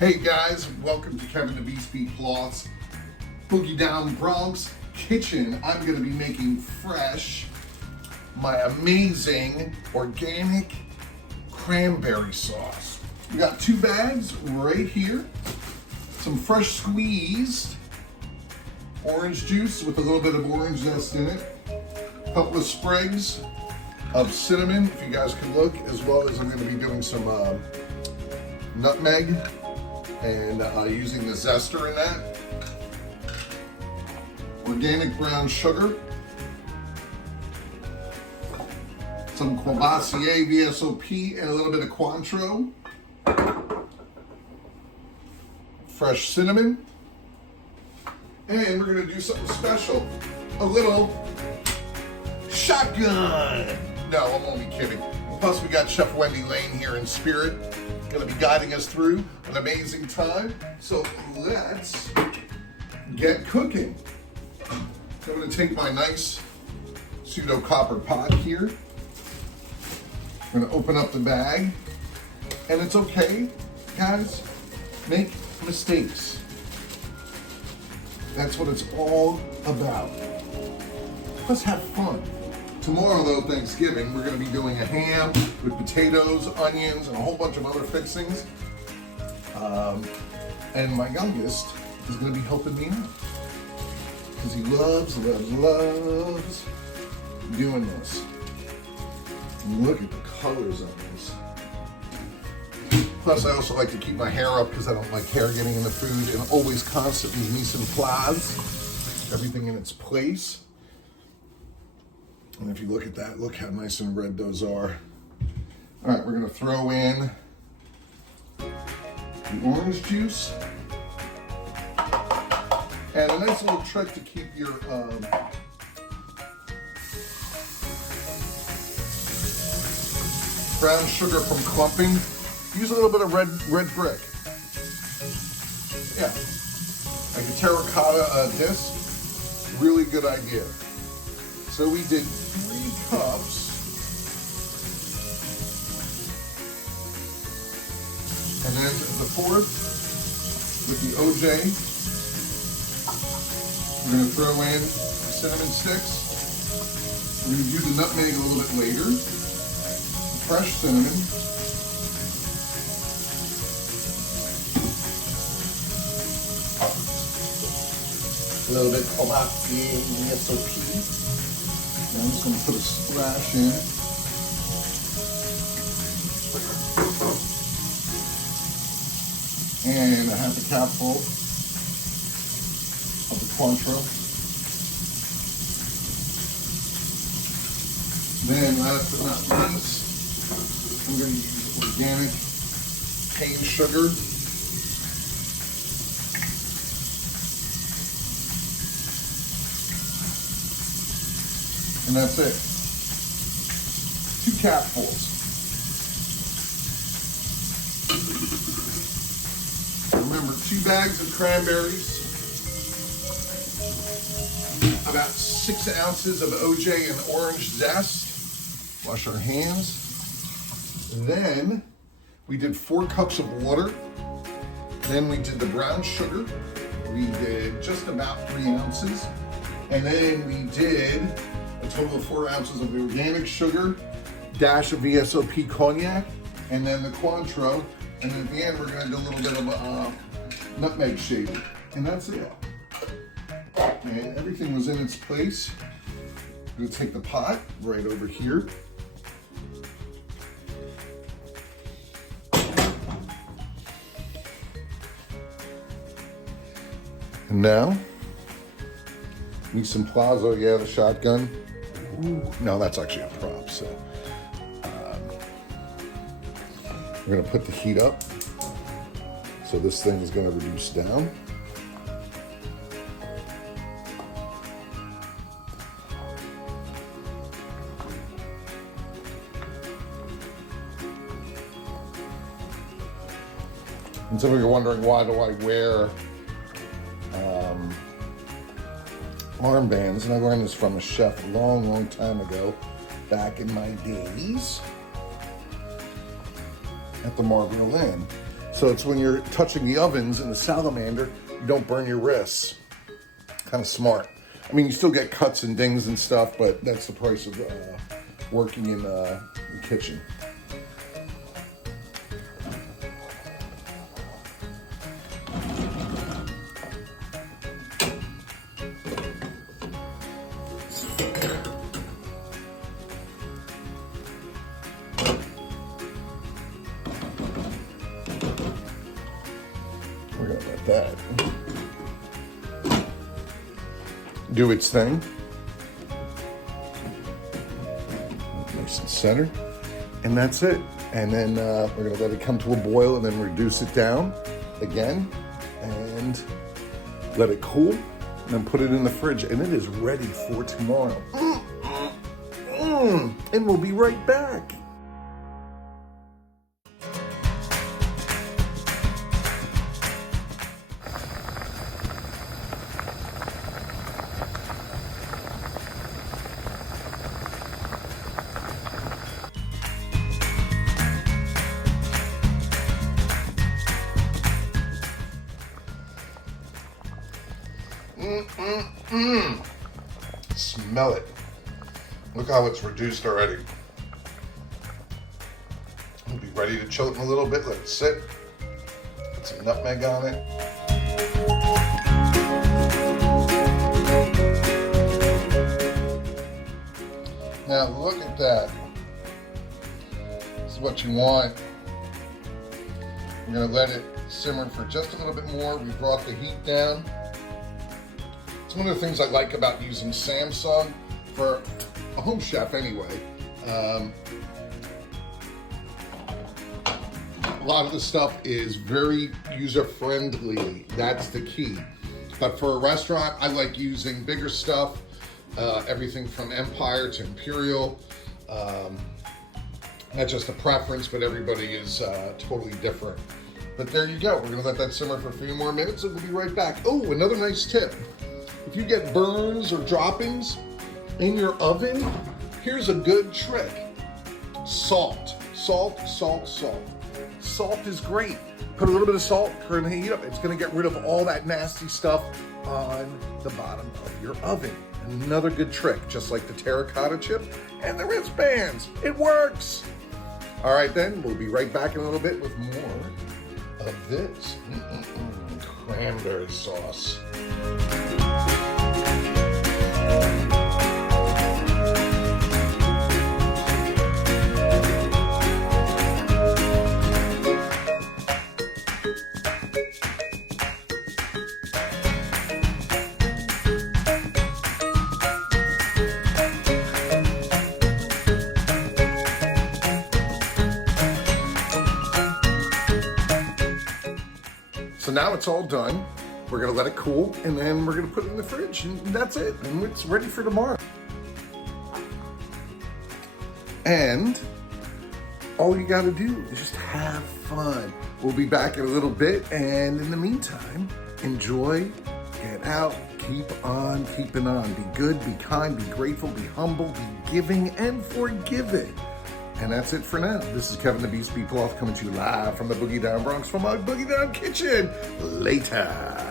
Hey guys, welcome to Kevin the Beast Beat Ploth's Boogie Down Bronx Kitchen. I'm going to be making fresh my amazing organic cranberry sauce. We got 2 bags right here, some fresh squeezed orange juice with a little bit of orange zest in it, a couple of sprigs of cinnamon, if you guys can look, as well as I'm going to be doing some nutmeg and using the zester in that. Organic brown sugar, some Courvoisier VSOP, and a little bit of Cointreau. Fresh cinnamon. And we're gonna do something special. A little shotgun. No, I'm only kidding. Plus we got Chef Wendy Lane here in spirit, gonna be guiding us through an amazing time. So let's get cooking. So I'm gonna take my nice pseudo copper pot here. I'm gonna open up the bag. And it's okay, guys, make mistakes. That's what it's all about. Let's have fun. Tomorrow though, Thanksgiving, we're gonna be doing a ham with potatoes, onions, and a whole bunch of other fixings. And my youngest is gonna be helping me out. Because he loves doing this. And look at the colors on this. Plus, I also like to keep my hair up because I don't like hair getting in the food, and always constantly mise en place, everything in its place. And if you look at that, look how nice and red those are. All right, we're gonna throw in the orange juice. And a nice little trick to keep your brown sugar from clumping. Use a little bit of red brick. Yeah, like a terracotta disc. Really good idea. So we did 3 cups. And then the 4th with the OJ. We're gonna throw in cinnamon sticks. We're gonna do the nutmeg a little bit later. Fresh cinnamon. A little bit of Courvoisier VSOP. I'm just going to put a splash in. And a half a capful of the Cointreau. Then, last but not least, I'm going to use organic cane sugar. And that's it. 2 capfuls. Remember, 2 bags of cranberries, about 6 ounces of OJ and orange zest. Wash our hands. Then we did 4 cups of water. Then we did the brown sugar. We did just about 3 ounces. And then we did a total of 4 ounces of the organic sugar, dash of VSOP cognac, and then the Cointreau. And then at the end, we're gonna do a little bit of nutmeg shake. And that's it. And everything was in its place. I'm gonna take the pot right over here. And now, mise en place, yeah, the shotgun. Ooh, no, that's actually a prop, so. We're gonna put the heat up. So this thing is gonna reduce down. And some of you are wondering, why do I wear armbands? And I learned this from a chef a long time ago, back in my days at the Marlboro Inn. So it's when you're touching the ovens in the salamander, you don't burn your wrists. Kind of smart. I mean, you still get cuts and dings and stuff, but that's the price of working in the kitchen. We're gonna let that do its thing. Nice and centered. And that's it. And then we're gonna let it come to a boil and then reduce it down again and let it cool and then put it in the fridge. And it is ready for tomorrow. And we'll be right back. Smell it. Look how it's reduced already. We'll be ready to chill it in a little bit, let it sit. Put some nutmeg on it. Now look at that. This is what you want. We're gonna let it simmer for just a little bit more. We brought the heat down. It's one of the things I like about using Samsung for a home chef anyway. A lot of the stuff is very user-friendly. That's the key. But for a restaurant, I like using bigger stuff, everything from Empire to Imperial. That's just a preference, but everybody is totally different. But there you go. We're gonna let that simmer for a few more minutes and we'll be right back. Oh, another nice tip. If you get burns or droppings in your oven, here's a good trick. Salt. Salt, salt, salt. Salt is great. Put a little bit of salt, turn the heat up. It's gonna get rid of all that nasty stuff on the bottom of your oven. Another good trick, just like the terracotta chip and the wristbands. It works. All right then, we'll be right back in a little bit with more of this cranberry sauce. So now it's all done. We're gonna let it cool and then we're gonna put it in the fridge and that's it. And it's ready for tomorrow. And all you gotta do is just have fun. We'll be back in a little bit and in the meantime, enjoy, get out, keep on keeping on. Be good, be kind, be grateful, be humble, be giving and forgiving. And that's it for now. This is Kevin the Beast Ploth coming to you live from the Boogie Down Bronx from my Boogie Down kitchen. Later.